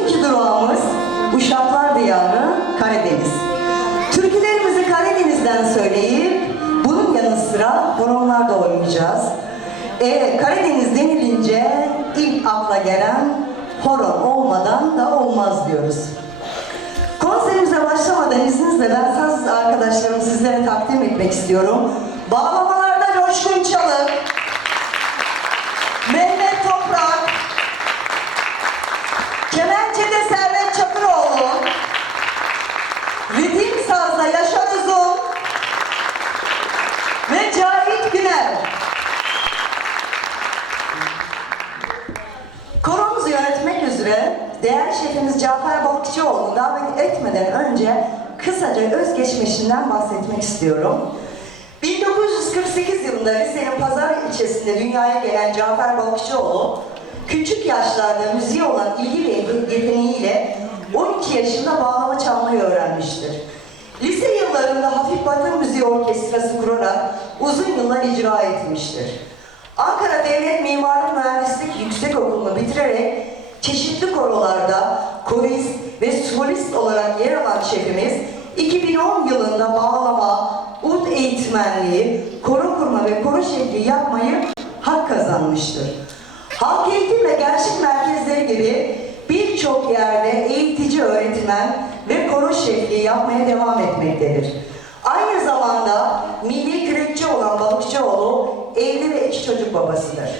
Bugünkü durağımız Uşaklar Diyarı Karadeniz. Türkülerimizi Karadeniz'den söyleyip bunun yanı sıra horonlarda oynayacağız. E, Karadeniz denilince ilk akla gelen horon olmadan da olmaz diyoruz. Konserimize başlamadan izninizle ben saz arkadaşlarımı sizlere takdim etmek istiyorum. Bağlamalarda Coşkun Çalık, Mehmet Toprak, Ritim Saz'da Yaşar Uzun ve Cahit Güner. Koromuzu yönetmek üzere değerli şefimiz Cafer Balıkçıoğlu'nu davet etmeden önce kısaca özgeçmişinden bahsetmek istiyorum. 1948 yılında Rize'nin Pazar ilçesinde dünyaya gelen Cafer Balıkçıoğlu, küçük yaşlarda müziğe olan ilgi ve yeteneğiyle 12 yaşında bağlama çalmayı öğrenmiştir. Lise yıllarında Hafif Batı Müziği Orkestrası kurarak uzun yıllar icra etmiştir. Ankara Devlet Mimarlık Mühendislik Yüksekokulu'nu bitirerek çeşitli korolarda korist ve solist olarak yer alan şefimiz 2010 yılında bağlama, ud eğitmenliği, koro kurma ve koro şefliği yapmayı hak kazanmıştır. Halk eğitim ve gençlik merkezleri gibi birçok yerde eğitici öğretmen ve koro şefliği yapmaya devam etmektedir. Aynı zamanda milli kürekçi olan Balıkçıoğlu evli ve iki çocuk babasıdır.